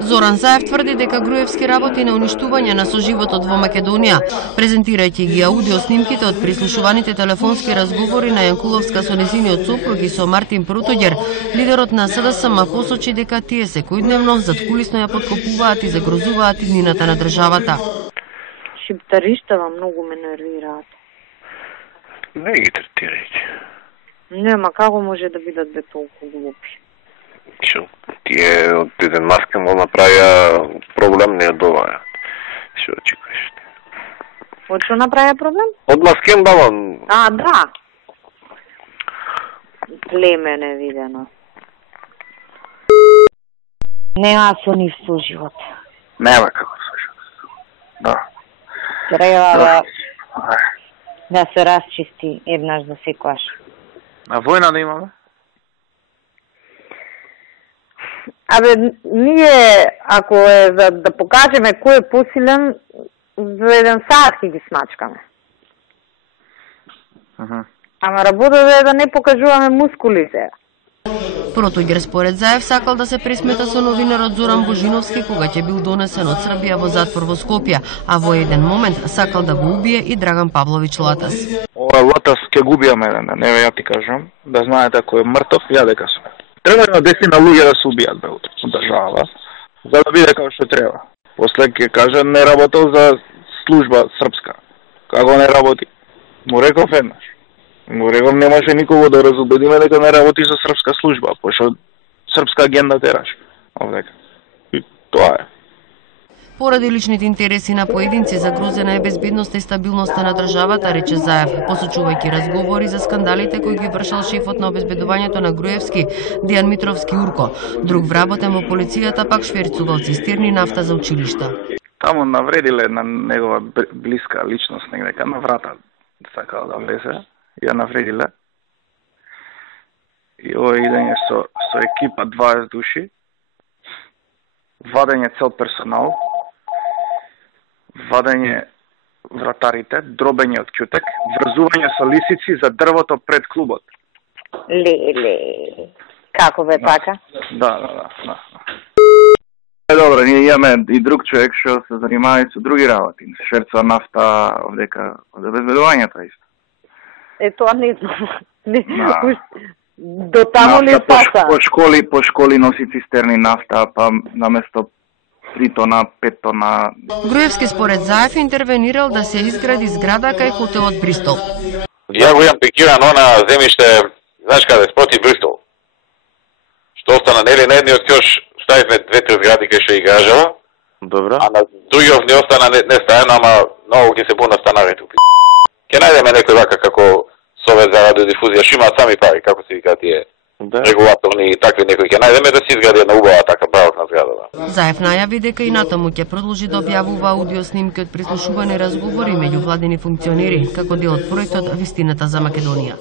Зоран Заев тврди дека Груевски работи на уништување на соживотот во Македонија, презентирајќи ги аудио снимките од прислушуваните телефонски разговори на Јанкуловска со нејзиниот сопруг и со Мартин Протоѓер. Лидерот на СДСМ посочи дека тие секојдневно заткулисно ја подкопуваат и загрозуваат иднината на државата. Шиптариштава многу ме нервираат. Не ги третирајте. Нема како може да бидат бе толку глупи. Што тие од еден маска му направија проблем не од ова. Што очекуваш? Од што направија проблем? Од маскен балон. А, да. Племе невидено. Нема со нив соживот. Нема како соживот. Да. Треба да се расчисти еднаш за секојаш. А војна да имаме? Абе, ние, ако е да покажеме кој е посилен, за еден саат ќе ги смачкаме. Ама работата е да не покажуваме мускулите. Протоѓер според Заев сакал да се пресмета со новинарот Зоран Божиновски кога ќе бил донесен од Србија во затвор во Скопје, а во еден момент сакал да го убие и Драган Павлович Латас. Ова Латас ќе го убијаме, не ја ти кажам, да знаете ако е мртов, ја дека сум. Треба на 10 луѓе да се убијат бе од држава, за да биде како што треба. После ќе каже не работел за служба српска. Како не работи? Му реков еднаш. Му реков немаше никого да разубедиме дека не работи за српска служба, пошто српска агенда тераш. Овдека. И тоа е. Поради личните интереси на поединци загрозена е безбедноста и стабилноста на државата, рече Заев, посочувајќи разговори за скандалите кои ги вршал шефот на обезбедувањето на Груевски, Дијан Митровски Урко. Друг вработен во полицијата пак шверцувал цистерни нафта за училишта. Таму навредиле една негова блиска личност негдека на врата, сакала да влезе, ја навредиле. И ова идење со екипа 20 души, вадење цел персонал, вадење вратарите, дробење од ќутек, врзување со лисици за дрвото пред клубот. Леле, како бе така? Да. Добро, ние имаме и друг човек што се занимава и со други работи. Шверцува нафта овдека од обезбедувањето исто. Тоа не знам. До таму ли паса? По школи носи цистерни нафта, па наместо 3 тона, 5 тона. Груевски според Заев интервенирал да се изгради зграда кај хотелот Бристол. Ја го имам пикирано на земјиште, знаеш каде, спроти Бристол. Што остана, нели, на едниот ќош ставивме 2-3 згради кај што и гражава. Добро. А на другиот не остана не стаено, ама многу ќе се буна станарите. Ќе најдеме некој вака како Совет за радиодифузија, што имаат сами пари, како се викаат тие регулаторни и такви некои ќе најдеме да се изгради една убава така барокна зграда. Заев најави дека и натаму ќе продолжи да објавува аудио снимки од прислушувани разговори меѓу владени функционери, како дел од проектот Вистината за Македонија.